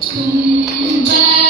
Kumbaya.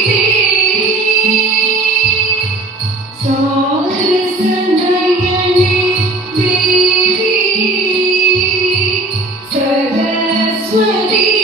sweaty.